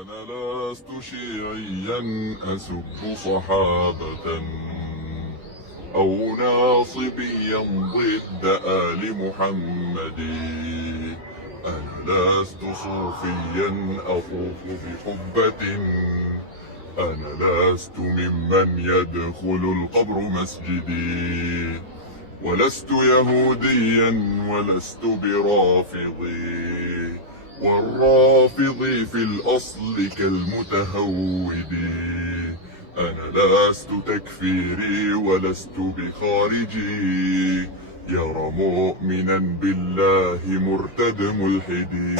أنا لست شيعيا أسب صحابة أو ناصبيا ضد آل محمد. أنا لست صوفيا أطوف بحبة. أنا لست ممن يدخل القبر مسجدي. ولست يهوديا ولست برافضي. والرافضي في الأصل كالمتهود. أنا لست تكفيري ولست بخارجي. يرى مؤمنا بالله مرتد ملحدي.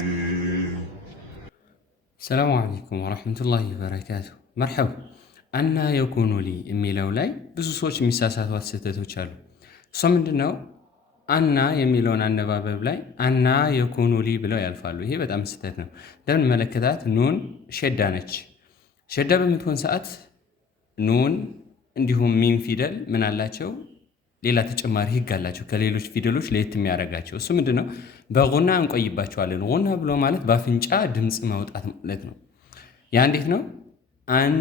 السلام عليكم ورحمة الله وبركاته. مرحبا. አና የኩኑ ሊ የሚለው ላይ ብዙ ሰዎች የሚሳሳቷት ስህተቶች አሉ። እሷ ምንድነው? አና የሚለውን አነባበብ ላይ አና የኩኑ ሊ ብለው ያልፋሉ። ይሄ በጣም ስህተት ነው። እንደምንመለከታት ኑን ሸዳ ነች። ሸዳ በምትሆን ሰዓት ኑን እንዲሁም ሚም ፊደል ምን አላቸው? ሌላ ተጨማሪ ህግ አላቸው ከሌሎች ፊደሎች ለየት የሚያደርጋቸው። እሱ ምንድነው? በጉና እንቆይባቸዋለን። ጉና ብሎ ማለት በአፍንጫ ድምፅ ማውጣት ማለት ነው። ያ እንዴት ነው? አን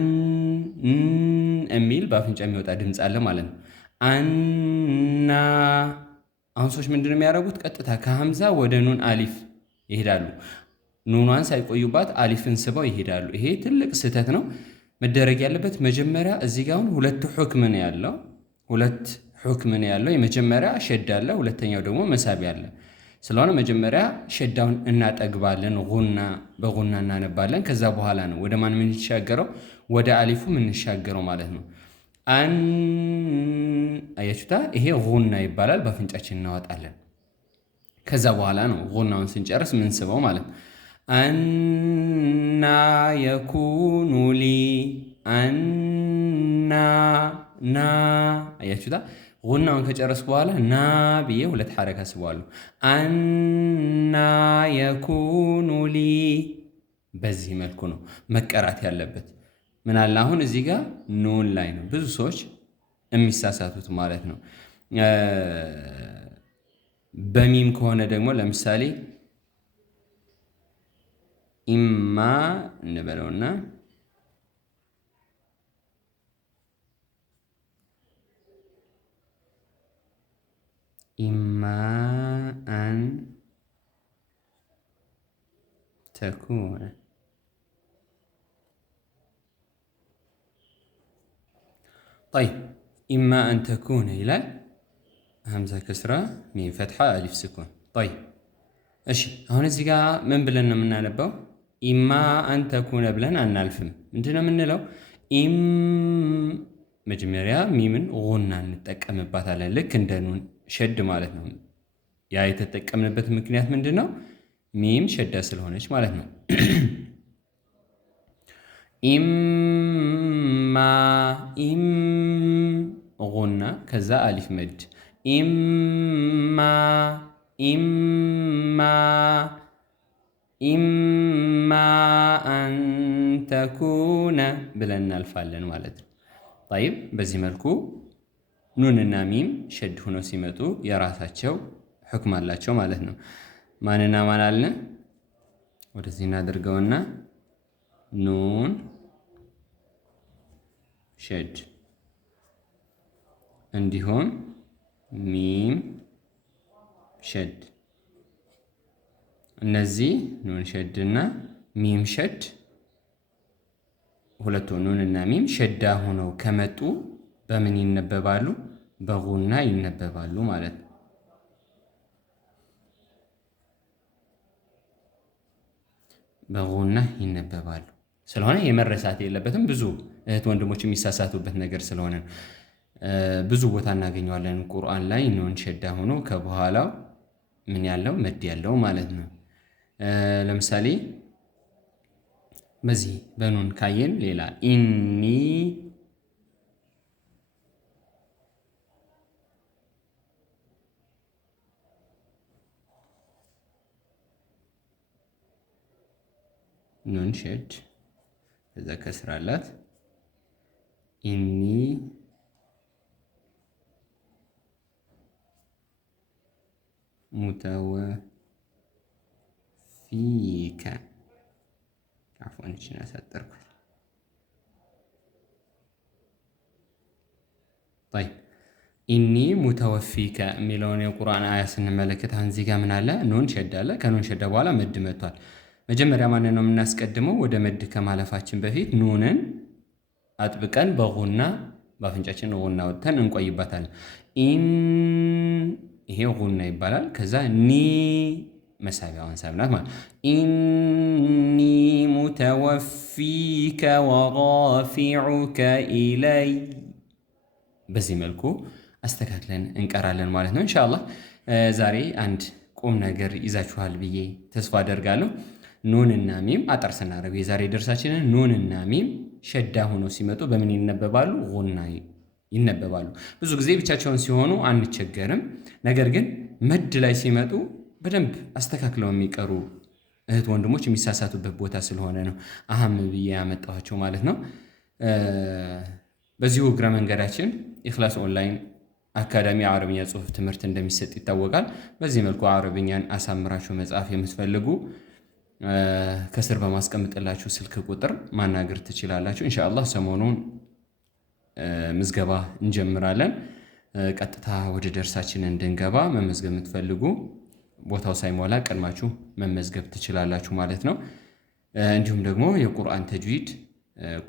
የሚል በአፍንጫ የሚወጣ ድምፅ አለ ማለት ነው። አና አሁን ሰዎች ምንድነው የሚያደርጉት? ቀጥታ ከሀምዛ ወደ ኑን አሊፍ ይሄዳሉ። ኑኗን ሳይቆዩባት አሊፍን ስበው ይሄዳሉ። ይሄ ትልቅ ስህተት ነው። መደረግ ያለበት መጀመሪያ እዚህ ጋር አሁን ሁለት ሁክም ነው ያለው። ሁለት ሁክም ነው ያለው። የመጀመሪያ ሸዳ አለ፣ ሁለተኛው ደግሞ መሳቢያ አለ። ስለሆነ መጀመሪያ ሸዳውን እናጠግባለን፣ ጉና በጉና እናነባለን። ከዛ በኋላ ነው ወደ ማን የምንሻገረው? ወደ አሊፉ የምንሻገረው ማለት ነው። አን አያችሁታ? ይሄ ጉና ይባላል። በአፍንጫችን እናወጣለን። ከዛ በኋላ ነው ጉናውን ስንጨርስ ምንስበው ማለት ነው። አና የኩኑ ሊ አና ና አያችሁታ? ጉናውን ከጨረስኩ በኋላ ና ብዬ ሁለት ሐረካ ስበዋለሁ። አና የኩኑ ሊ በዚህ መልኩ ነው መቀራት ያለበት። ምን አለ አሁን እዚህ ጋር ኑን ላይ ነው ብዙ ሰዎች የሚሳሳቱት ማለት ነው። በሚም ከሆነ ደግሞ ለምሳሌ ኢማ እንበለውና ኢማ አን ተኩነ ጠይብ ኢማ አን ተኩነ ይላል። ሀምዛ ከስራ ሚም ፈትሐ አሊፍ ስኩን። ጠይብ እሺ፣ አሁን እዚህ ጋር ምን ብለን ነው የምናነባው? ኢማ አን ተኩነ ብለን አናልፍም። ምንድን ነው የምንለው? መጀመሪያ ሚምን ጉና እንጠቀምባታለን ልክ እንደ ኑን ሸድ ማለት ነው። ያ የተጠቀምንበት ምክንያት ምንድን ነው? ሚም ሸዳ ስለሆነች ማለት ነው። ኢማ ኢም ጉና ከዛ አሊፍ መድ ኢማ ኢማ ኢማ አን ተኩነ ብለን እናልፋለን ማለት ነው። ጠይብ በዚህ መልኩ ኑንና ሚም ሸድ ሆነው ሲመጡ የራሳቸው ሕክም አላቸው ማለት ነው። ማንና ማን አለ? ወደዚህ እናደርገውና ኑን ሸድ እንዲሁም ሚም ሸድ። እነዚህ ኑን ሸድ እና ሚም ሸድ ሁለቱ ኑንና ሚም ሸዳ ሆነው ከመጡ በምን ይነበባሉ? በጉና ይነበባሉ ማለት ነው። በጉና ይነበባሉ። ስለሆነ የመረሳት የለበትም። ብዙ እህት ወንድሞች የሚሳሳቱበት ነገር ስለሆነ ብዙ ቦታ እናገኘዋለን ቁርአን ላይ ኑን ሸዳ ሆኖ ከበኋላው ምን ያለው መድ ያለው ማለት ነው። ለምሳሌ በዚህ በኑን ካየን ሌላ ኢኒ ኑን ሸድ ከዛ ከስራ አላት። ኢኒ ሙተወፊከ አፍዋን እቺን አሳጠርኩት። طيب ኢኒ ሙተወፊከ የሚለውን የቁርአን አያ ስንመለከት አሁን እዚህ ጋር ምን አለ? ኑን ሸዳ አለ። ከኑን ሸዳ በኋላ መድ መጥቷል። መጀመሪያ ማንን ነው የምናስቀድመው? ወደ መድ ከማለፋችን በፊት ኑንን አጥብቀን በጉና በአፍንጫችን ጉና ወጥተን እንቆይባታለን። ይሄ ጉና ይባላል። ከዛ ኒ መሳቢያዋን ሳብናት ማለት ኢኒ ሙተወፊከ ወራፊዑከ ኢለይ። በዚህ መልኩ አስተካክለን እንቀራለን ማለት ነው። ኢንሻአላህ ዛሬ አንድ ቁም ነገር ይዛችኋል ብዬ ተስፋ አደርጋለሁ። ኑንና ሚም አጠር ስናደርግ የዛሬ ደርሳችንን ኑንና ሚም ሸዳ ሆኖ ሲመጡ በምን ይነበባሉ? ጉና ይነበባሉ። ብዙ ጊዜ ብቻቸውን ሲሆኑ አንቸገርም። ነገር ግን መድ ላይ ሲመጡ በደንብ አስተካክለው የሚቀሩ እህት ወንድሞች የሚሳሳቱበት ቦታ ስለሆነ ነው አህም ብዬ ያመጣኋቸው ማለት ነው። በዚሁ እግረ መንገዳችን ኢኽላስ ኦንላይን አካዳሚ አረብኛ ጽሑፍ ትምህርት እንደሚሰጥ ይታወቃል። በዚህ መልኩ አረብኛን አሳምራችሁ መጻፍ የምትፈልጉ ከስር በማስቀምጥላችሁ ስልክ ቁጥር ማናገር ትችላላችሁ። ኢንሻአላህ ሰሞኑን ምዝገባ እንጀምራለን። ቀጥታ ወደ ደርሳችን እንድንገባ መመዝገብ የምትፈልጉ ቦታው ሳይሞላ ቀድማችሁ መመዝገብ ትችላላችሁ ማለት ነው። እንዲሁም ደግሞ የቁርአን ተጅዊድ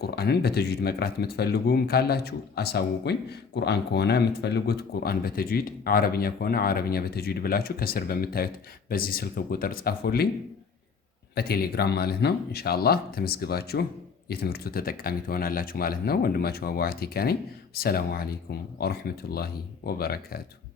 ቁርአንን በተጅዊድ መቅራት የምትፈልጉም ካላችሁ አሳውቁኝ። ቁርአን ከሆነ የምትፈልጉት ቁርአን በተጅዊድ፣ አረብኛ ከሆነ አረብኛ በተጅዊድ ብላችሁ ከስር በምታዩት በዚህ ስልክ ቁጥር ጻፉልኝ፣ በቴሌግራም ማለት ነው። ኢንሻአላህ ተመዝግባችሁ የትምህርቱ ተጠቃሚ ትሆናላችሁ ማለት ነው። ወንድማችሁ አቡ አቲካ ነኝ። ሰላሙ አለይኩም ወረሕመቱላሂ ወበረካቱ።